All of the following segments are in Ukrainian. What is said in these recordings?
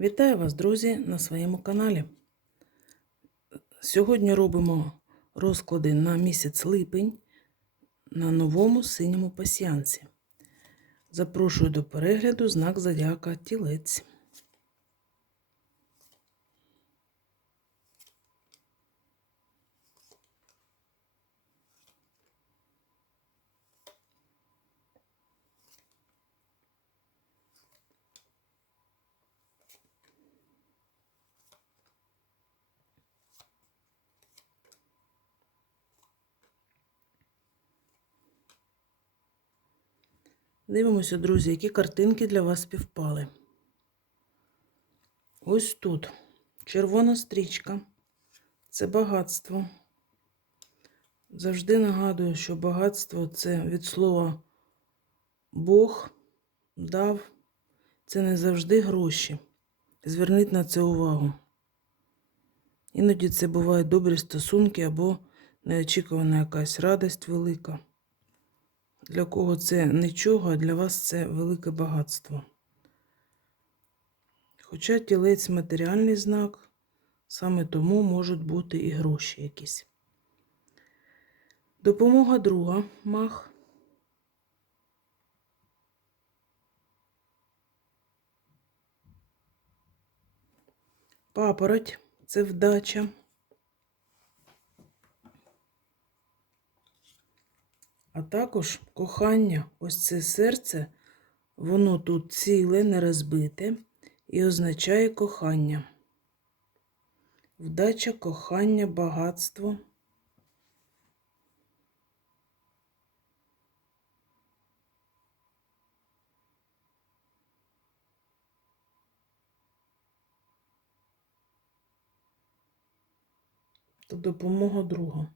Вітаю вас, друзі, на своєму каналі. Сьогодні робимо розклади на місяць липень на новому синьому пасіянці. Запрошую до перегляду знак зодіака Тілець. Дивимося, друзі, які картинки для вас співпали. Ось тут червона стрічка. Це багатство. Завжди нагадую, що багатство це від слова Бог дав. Це не завжди гроші. Зверніть на це увагу. Іноді це бувають добрі стосунки або неочікувана якась радість велика. Для кого це нічого, а для вас це велике багатство. Хоча тілець матеріальний знак, саме тому можуть бути і гроші якісь. Допомога друга мах. Папороть це вдача. А також кохання, ось це серце, воно тут ціле, не розбите і означає кохання. Вдача, кохання, багатство. Та допомога друга.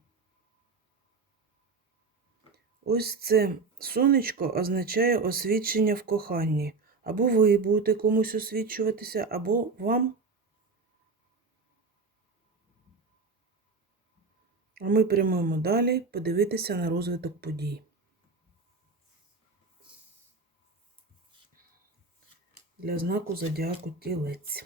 Ось це сонечко означає освічення в коханні. Або ви будете комусь освічуватися, або вам. А ми прямуємо далі подивитися на розвиток подій. Для знаку зодіаку тілець.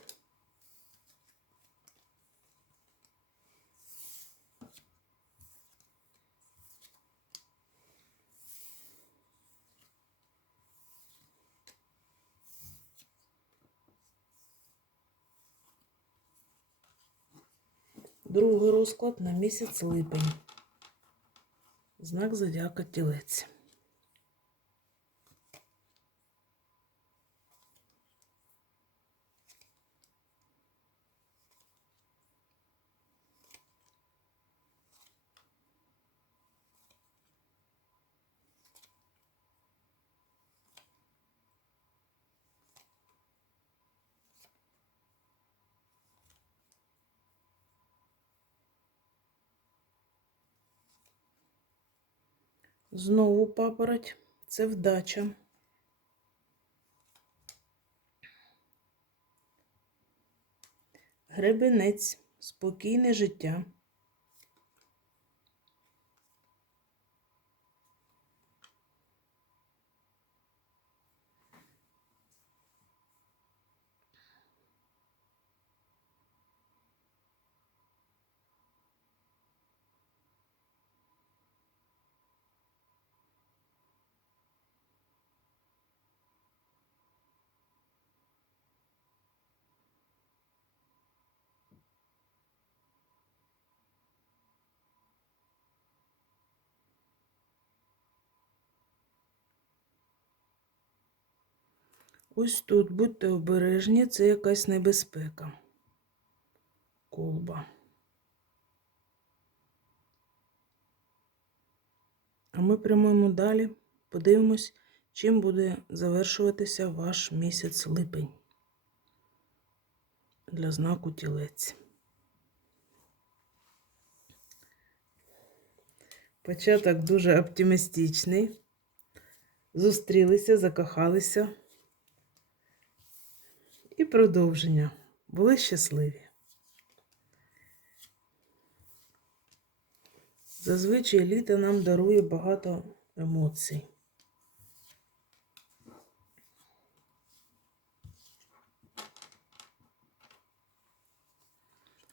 Другий розклад на місяць липень. Знак зодіака тілець. Знову папороть це вдача. Гребенець спокійне життя. Ось тут будьте обережні, це якась небезпека. Колба. А ми прямуємо далі, подивимось, чим буде завершуватися ваш місяць липень для знаку тілець. Початок дуже оптимістичний. Зустрілися, закохалися. І продовження. Були щасливі. Зазвичай літо нам дарує багато емоцій.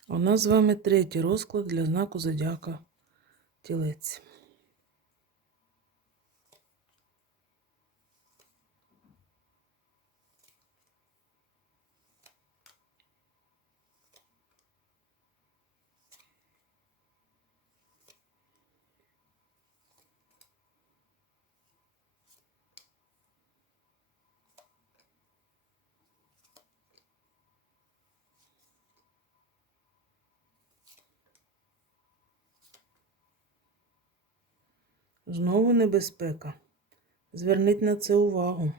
У нас з вами третій розклад для знаку зодіака тілець. Знову небезпека. Зверніть на це увагу.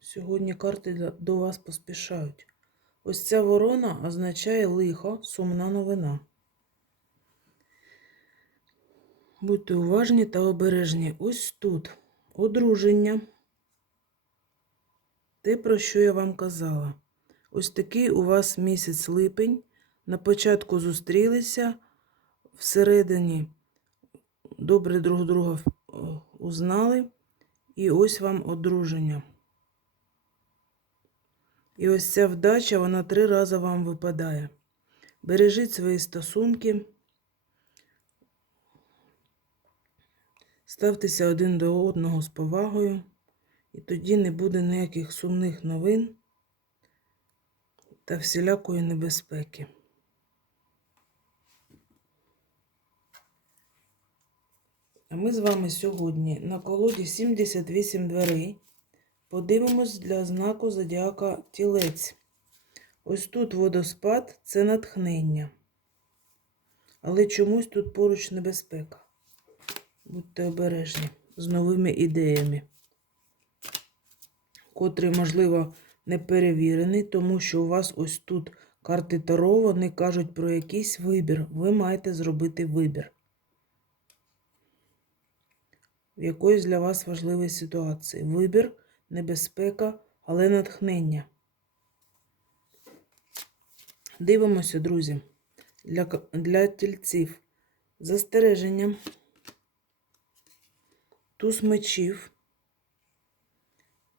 Сьогодні карти до вас поспішають. Ось ця ворона означає лихо, сумна новина. Будьте уважні та обережні. Ось тут одруження. Те, про що я вам казала. Ось такий у вас місяць липень. На початку зустрілися, всередині добре друг друга е, узнали, і ось вам одруження. І ось ця вдача, вона три рази вам випадає. Бережіть свої стосунки, ставтеся один до одного з повагою, і тоді не буде ніяких сумних новин та всілякої небезпеки. А ми з вами сьогодні на колоді 78 дверей. Подивимось для знаку зодіака тілець. Ось тут водоспад це натхнення. Але чомусь тут поруч небезпека. Будьте обережні з новими ідеями, котрий, можливо, не перевірений, тому що у вас ось тут карти Таро, вони кажуть про якийсь вибір. Ви маєте зробити вибір в якоїсь для вас важливій ситуації. Вибір, небезпека, але натхнення. Дивимося, друзі, для, для тільців. Застереження. Туз мечів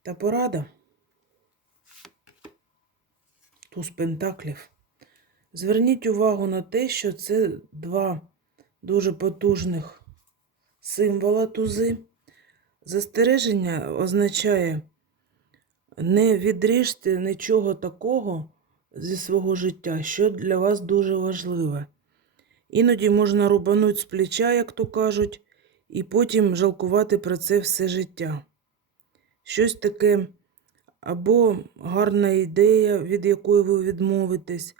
та порада. Туз пентаклів. Зверніть увагу на те, що це два дуже потужних символа тузи. Застереження означає не відріжте нічого такого зі свого життя, що для вас дуже важливе. Іноді можна рубануть з плеча, як то кажуть, і потім жалкувати про це все життя. Щось таке або гарна ідея, від якої ви відмовитесь,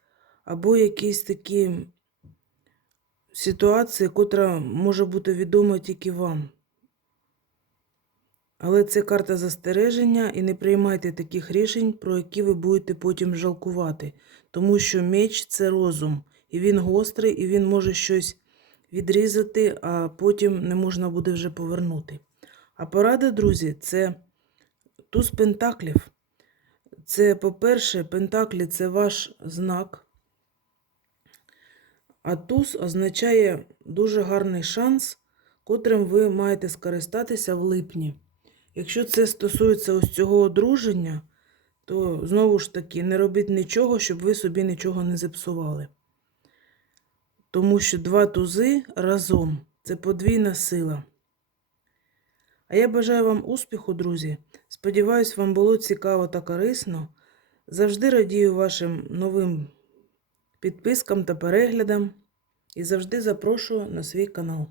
або якісь такі ситуації, котра може бути відома тільки вам. Але це карта застереження, і не приймайте таких рішень, про які ви будете потім жалкувати. Тому що меч це розум, і він гострий, і він може щось відрізати, а потім не можна буде вже повернути. А порада, друзі, це туз пентаклів. Це, по-перше, пентаклі це ваш знак. А туз означає дуже гарний шанс, котрим ви маєте скористатися в липні. Якщо це стосується ось цього одруження, то знову ж таки не робіть нічого, щоб ви собі нічого не зіпсували. Тому що два тузи разом це подвійна сила. А я бажаю вам успіху, друзі. Сподіваюсь, вам було цікаво та корисно. Завжди радію вашим новим підпискам та переглядам і завжди запрошую на свій канал.